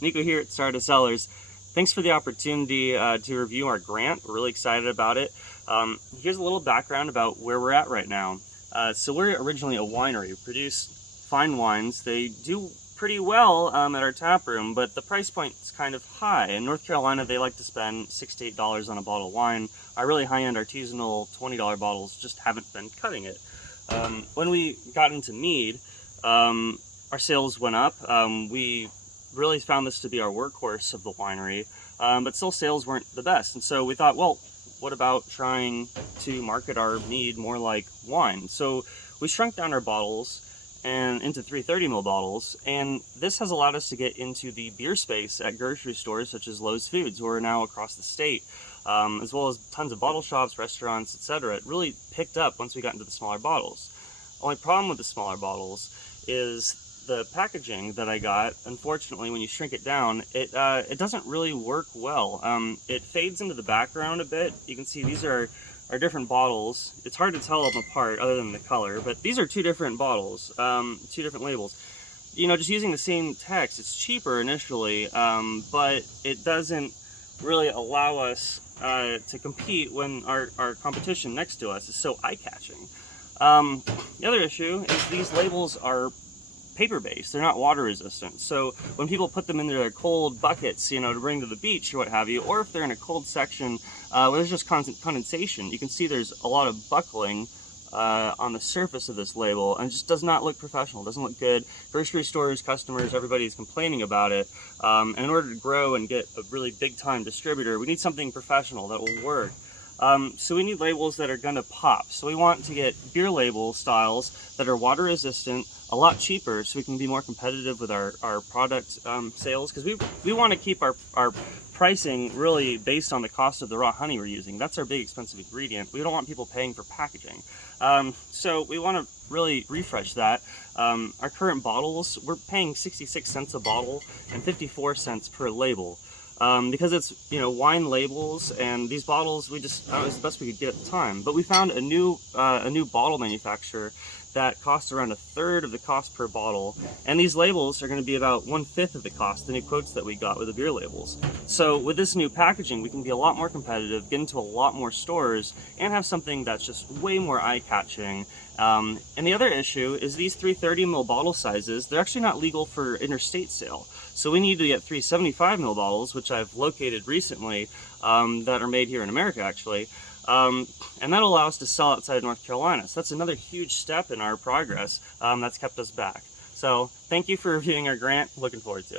Nico here at Stardust Cellars. Thanks for the opportunity to review our grant. We're really excited about it. Here's a little background about where we're at right now. So we're originally a winery. We produce fine wines. They do pretty well at our tap room, but the price point is kind of high. In North Carolina, they like to spend $6 to $8 on a bottle of wine. Our really high-end artisanal $20 bottles just haven't been cutting it. When we got into mead, our sales went up. We really found this to be our workhorse of the winery, but still sales weren't the best. And so we thought, well, what about trying to market our mead more like wine? So we shrunk down our bottles and into 330 ml bottles, and this has allowed us to get into the beer space at grocery stores such as Lowe's Foods, who are now across the state, as well as tons of bottle shops, restaurants, etc. It really picked up once we got into the smaller bottles. Only problem with the smaller bottles is the packaging that I got. Unfortunately, when you shrink it down, it doesn't really work well. It fades into the background a bit. You can see these are different bottles. It's hard to tell them apart other than the color, but these are two different bottles, two different labels. You know, just using the same text, it's cheaper initially, but it doesn't really allow us to compete when our competition next to us is so eye-catching. The other issue is these labels are paper-based. They're not water resistant. So when people put them into their cold buckets, you know, to bring to the beach or what have you, or if they're in a cold section where there's just constant condensation, you can see there's a lot of buckling on the surface of this label, and it just does not look professional. It doesn't look good. Grocery stores, customers, everybody's complaining about it. And in order to grow and get a really big-time distributor, we need something professional that will work. So we need labels that are going to pop. So we want to get beer label styles that are water resistant, a lot cheaper, so we can be more competitive with our product sales, because we want to keep our pricing really based on the cost of the raw honey we're using. That's our big expensive ingredient. We don't want people paying for packaging. So we want to really refresh that. Our current bottles, we're paying 66 cents a bottle and 54 cents per label. Because it's, you know, wine labels, and these bottles it was the best we could get at the time. But we found a new bottle manufacturer that costs around 1/3 of the cost per bottle, and these labels are going to be about 1/5 of the cost, the new quotes that we got with the beer labels. So with this new packaging, we can be a lot more competitive, get into a lot more stores, and have something that's just way more eye-catching. And the other issue is these 330 ml bottle sizes, they're actually not legal for interstate sale. So we need to get 375 ml bottles, which I've located recently, that are made here in America actually. And that'll allow us to sell outside of North Carolina. So that's another huge step in our progress that's kept us back. So thank you for reviewing our grant. Looking forward to it.